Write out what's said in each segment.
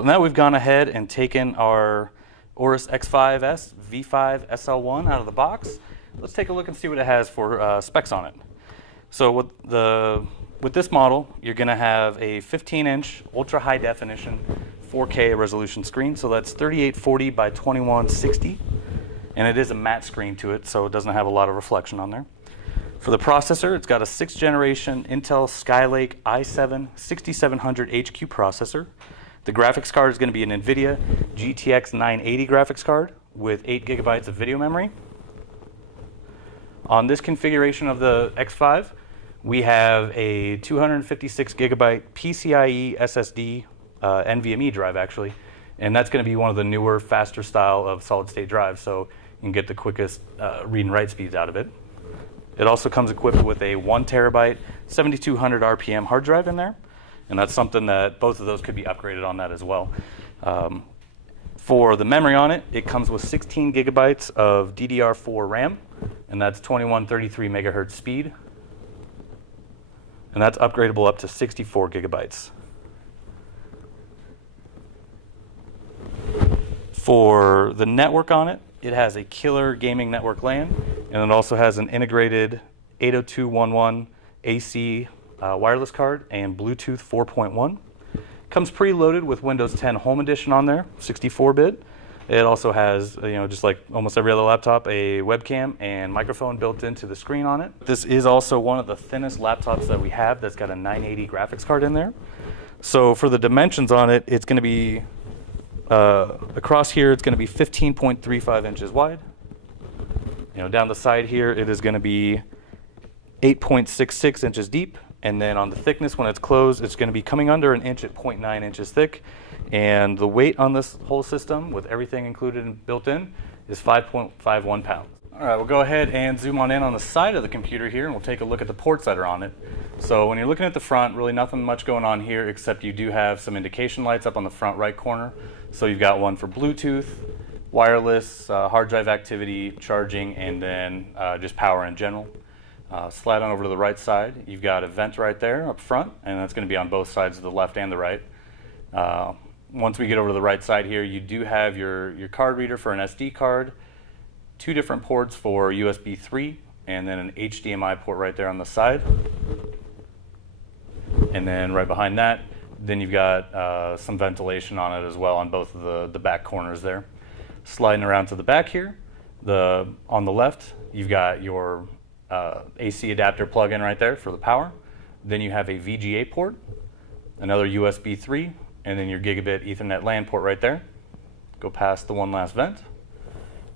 So now we've gone ahead and taken our Aorus X5Sv5 SL1 out of the box. Let's take a look and see what it has for specs on it. So with this model, you're going to have a 15-inch ultra high definition 4K resolution screen. So that's 3840 by 2160, and it is a matte screen to it, so it doesn't have a lot of reflection on there. For the processor, it's got a 6th generation Intel Skylake i7 6700 HQ processor. The graphics card is going to be an NVIDIA GTX 980 graphics card with 8 gigabytes of video memory. On this configuration of the X5, we have a 256 gigabyte PCIe SSD NVMe drive actually, and that's going to be one of the newer, faster style of solid-state drives, so you can get the quickest read and write speeds out of it. It also comes equipped with a 1 terabyte 7200 RPM hard drive in there, and that's something that both of those could be upgraded on that as well. For the memory on it, it comes with 16 gigabytes of DDR4 RAM, and that's 2133 megahertz speed, and that's upgradable up to 64 gigabytes. For the network on it, it has a killer gaming network LAN, and it also has an integrated 802.11 AC wireless card and Bluetooth 4.1. Comes preloaded with Windows 10 Home Edition on there, 64-bit. It also has, just like almost every other laptop, a webcam and microphone built into the screen on it. This is also one of the thinnest laptops that we have that's got a 980 graphics card in there. So for the dimensions on it, it's going to be across here, it's going to be 15.35 inches wide. Down the side here, it is going to be 8.66 inches deep. And then on the thickness, when it's closed, it's going to be coming under an inch at 0.9 inches thick. And the weight on this whole system, with everything included and built in, is 5.51 pounds. All right, we'll go ahead and zoom on the side of the computer here, and we'll take a look at the ports that are on it. So when you're looking at the front, really nothing much going on here, except you do have some indication lights up on the front right corner. So you've got one for Bluetooth, wireless, hard drive activity, charging, and then just power in general. Slide on over to the right side. You've got a vent right there up front, and that's going to be on both sides of the left and the right. Once we get over to the right side here, you do have your card reader for an SD card, 2 different ports for USB 3, and then an HDMI port right there on the side. And then right behind that, then you've got some ventilation on it as well on both of the back corners there. Sliding around to the back here, on the left, you've got your AC adapter plug-in right there for the power. Then you have a VGA port, another USB 3, and then your gigabit Ethernet LAN port right there. Go past the one last vent.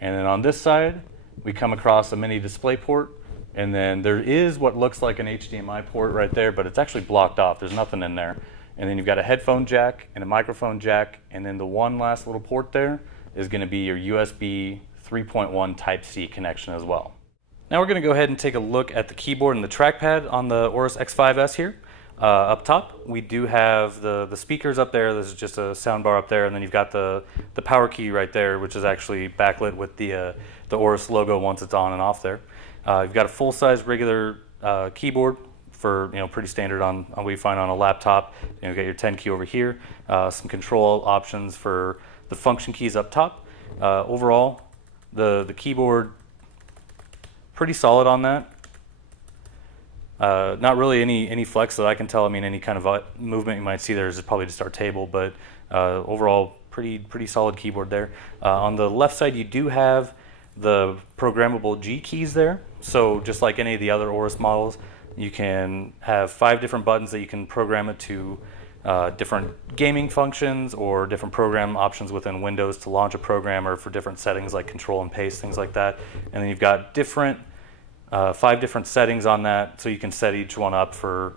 And then on this side, we come across a mini display port, and then there is what looks like an HDMI port right there, but it's actually blocked off. There's nothing in there. And then you've got a headphone jack and a microphone jack, and then the one last little port there is going to be your USB 3.1 Type-C connection as well. Now we're going to go ahead and take a look at the keyboard and the trackpad on the Aorus X5S here. Up top, we do have the speakers up there. This is just a sound bar up there, and then you've got the power key right there, which is actually backlit with the Aorus logo once it's on and off there. You've got a full-size regular keyboard for pretty standard on what you find on a laptop. You've got your 10 key over here. Some control options for the function keys up top. Overall, the keyboard, pretty solid on that. Not really any flex that I can tell. I mean, any kind of movement you might see there is probably just our table, but overall, pretty solid keyboard there. On the left side, you do have the programmable G keys there. So just like any of the other Aorus models, you can have 5 different buttons that you can program it to different gaming functions or different program options within Windows to launch a program, or for different settings like control and paste, things like that. And then you've got 5 different settings on that, so you can set each one up for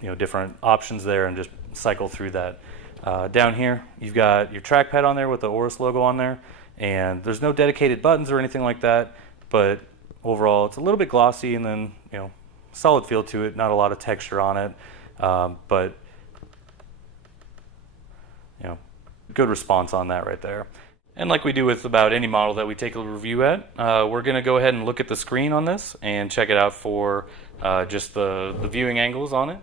different options there and just cycle through that. Down here, you've got your trackpad on there with the Aorus logo on there, and there's no dedicated buttons or anything like that, but overall it's a little bit glossy, and then solid feel to it, not a lot of texture on it, but good response on that right there. And like we do with about any model that we take a review at, we're going to go ahead and look at the screen on this and check it out for just the viewing angles on it.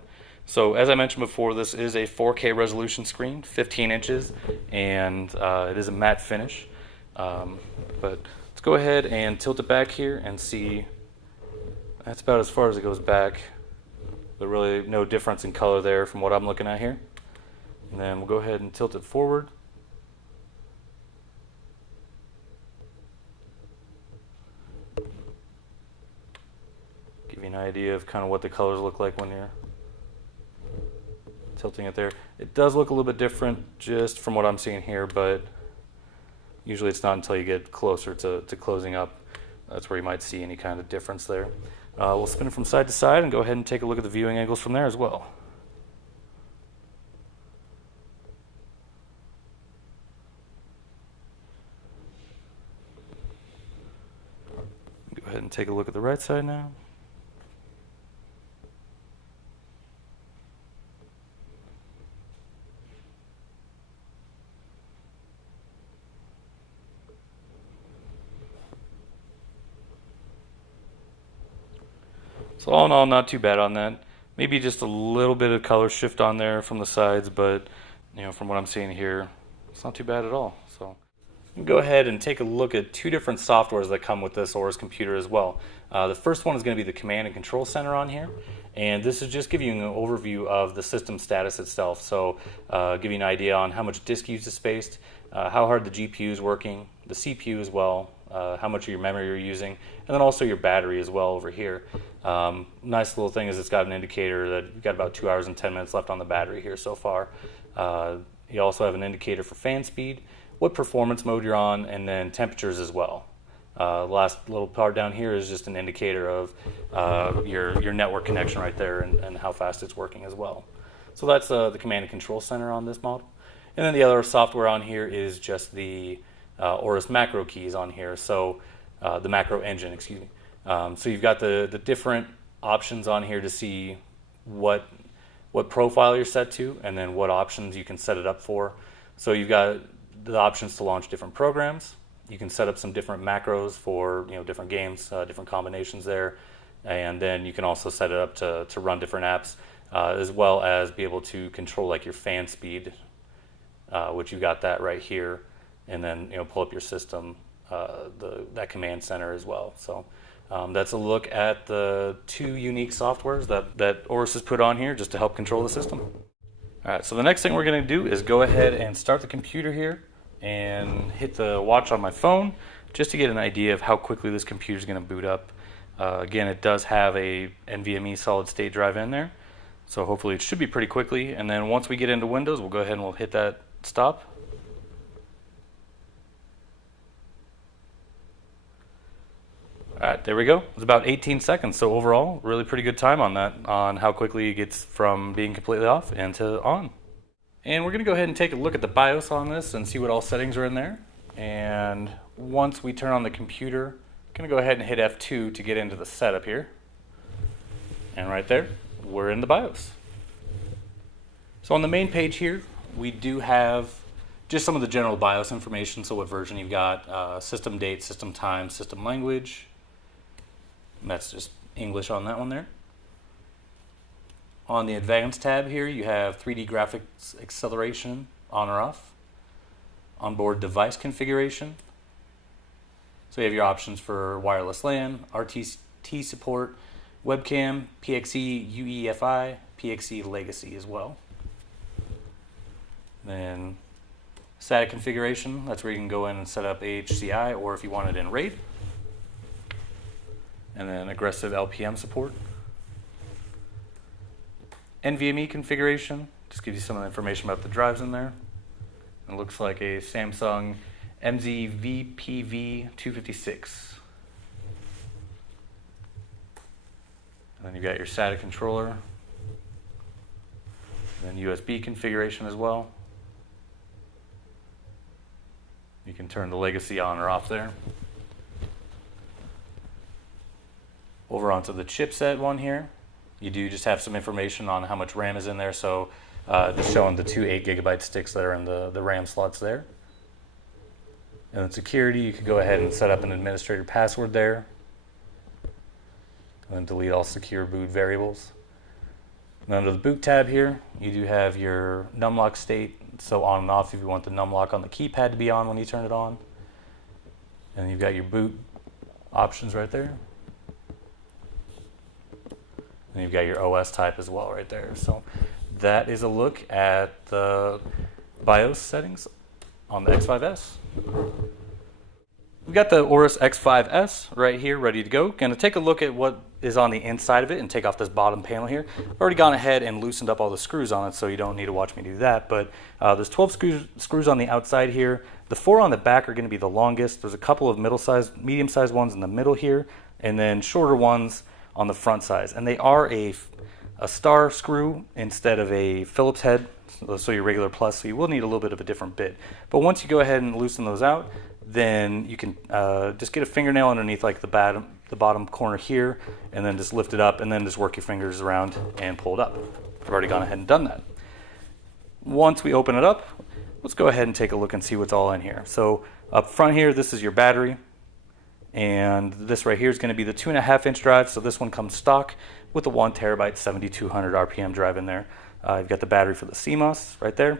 So as I mentioned before, this is a 4K resolution screen, 15 inches, and it is a matte finish. But let's go ahead and tilt it back here and see. That's about as far as it goes back. But really no difference in color there from what I'm looking at here. And then we'll go ahead and tilt it forward. Give you an idea of kind of what the colors look like when you're tilting it there. It does look a little bit different just from what I'm seeing here, but usually it's not until you get closer to closing up that's where you might see any kind of difference there. We'll spin it from side to side and go ahead and take a look at the viewing angles from there as well. Go ahead and take a look at the right side now. So all in all, not too bad on that. Maybe just a little bit of color shift on there from the sides, but from what I'm seeing here, it's not too bad at all. So go ahead and take a look at two different softwares that come with this Aorus computer as well. The first one is going to be the Command and Control Center on here, and this is just giving you an overview of the system status itself. So give you an idea on how much disk use is spaced, how hard the GPU is working, the CPU as well, how much of your memory you're using, and then also your battery as well over here. Nice little thing is it's got an indicator that you've got about 2 hours and 10 minutes left on the battery here so far. You also have an indicator for fan speed, what performance mode you're on, and then temperatures as well. The last little part down here is just an indicator of your network connection right there and how fast it's working as well. So that's the Command and Control Center on this model. And then the other software on here is just the Aorus macro keys on here, so the macro engine, excuse me. So you've got the different options on here to see what profile you're set to, and then what options you can set it up for. So you've got the options to launch different programs. You can set up some different macros for different games, different combinations there, and then you can also set it up to run different apps, as well as be able to control like your fan speed, which you got that right here, and then pull up your system, that command center as well. So that's a look at the two unique softwares that Aorus has put on here just to help control the system. All right, so the next thing we're going to do is go ahead and start the computer here and hit the watch on my phone just to get an idea of how quickly this computer is going to boot up. Again, it does have a NVMe solid state drive in there, so hopefully it should be pretty quickly. And then once we get into Windows, we'll go ahead and we'll hit that stop. All right, there we go. It's about 18 seconds. So overall, really pretty good time on that, on how quickly it gets from being completely off into on. And we're going to go ahead and take a look at the BIOS on this and see what all settings are in there. And once we turn on the computer, I'm going to go ahead and hit F2 to get into the setup here. And right there, we're in the BIOS. So on the main page here, we do have just some of the general BIOS information. So what version you've got, system date, system time, system language. And that's just English on that one there. On the Advanced tab here, you have 3D graphics acceleration on or off. Onboard device configuration. So you have your options for wireless LAN, RTT support, webcam, PXE UEFI, PXE legacy as well. Then SATA configuration, that's where you can go in and set up AHCI, or if you want it in RAID. And then aggressive LPM support. NVMe configuration, just gives you some of the information about the drives in there. It looks like a Samsung MZ-VPV256. And then you've got your SATA controller. And then USB configuration as well. You can turn the legacy on or off there. Over onto the chipset one here. You do just have some information on how much RAM is in there, so just showing the two 8 GB sticks that are in the RAM slots there. And then security, you could go ahead and set up an administrator password there. And then delete all secure boot variables. And under the boot tab here, you do have your numlock state, so on and off if you want the numlock on the keypad to be on when you turn it on. And you've got your boot options right there. And you've got your OS type as well right there. So that is a look at the BIOS settings on the X5S. We've got the Aorus X5S right here ready to go. Going to take a look at what is on the inside of it and take off this bottom panel here. I've already gone ahead and loosened up all the screws on it, so you don't need to watch me do that. But there's 12 screws on the outside here. The 4 on the back are going to be the longest. There's a couple of medium-sized ones in the middle here, and then shorter ones on the front size. And they are a star screw instead of a Phillips head, so your regular plus, so you will need a little bit of a different bit. But once you go ahead and loosen those out, then you can just get a fingernail underneath like the bottom corner here, and then just lift it up, and then just work your fingers around and pull it up. I've already gone ahead and done that. Once we open it up, let's go ahead and take a look and see what's all in here. So up front here, this is your battery, and this right here is going to be the 2.5-inch drive. So this one comes stock with a 1 terabyte 7200 RPM drive in there. You've got the battery for the CMOS right there,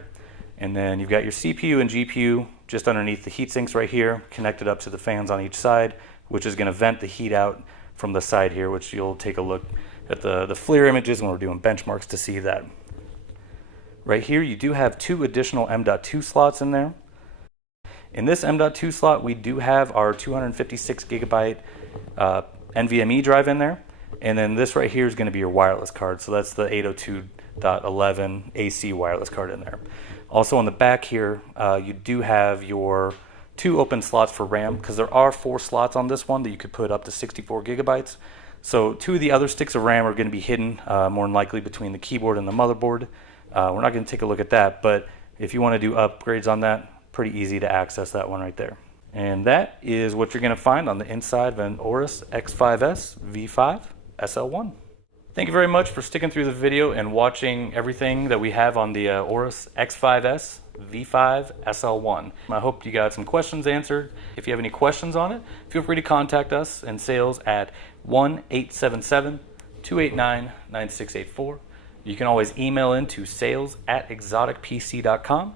and then you've got your CPU and GPU just underneath the heat sinks right here, connected up to the fans on each side, which is going to vent the heat out from the side here, which you'll take a look at the FLIR images when we're doing benchmarks to see that. Right here, you do have 2 additional M.2 slots in there. In this M.2 slot, we do have our 256 gigabyte NVMe drive in there. And then this right here is going to be your wireless card. So that's the 802.11 AC wireless card in there. Also on the back here, you do have your 2 open slots for RAM, because there are 4 slots on this one that you could put up to 64 gigabytes. So 2 of the other sticks of RAM are going to be hidden more than likely between the keyboard and the motherboard. We're not going to take a look at that, but if you want to do upgrades on that, pretty easy to access that one right there. And that is what you're going to find on the inside of an Aorus X5Sv5 SL1. Thank you very much for sticking through the video and watching everything that we have on the Aorus X5Sv5 SL1. I hope you got some questions answered. If you have any questions on it, feel free to contact us in sales at 1-877-289-9684. You can always email in to sales@exoticpc.com,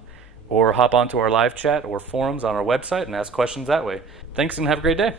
or hop onto our live chat or forums on our website and ask questions that way. Thanks and have a great day.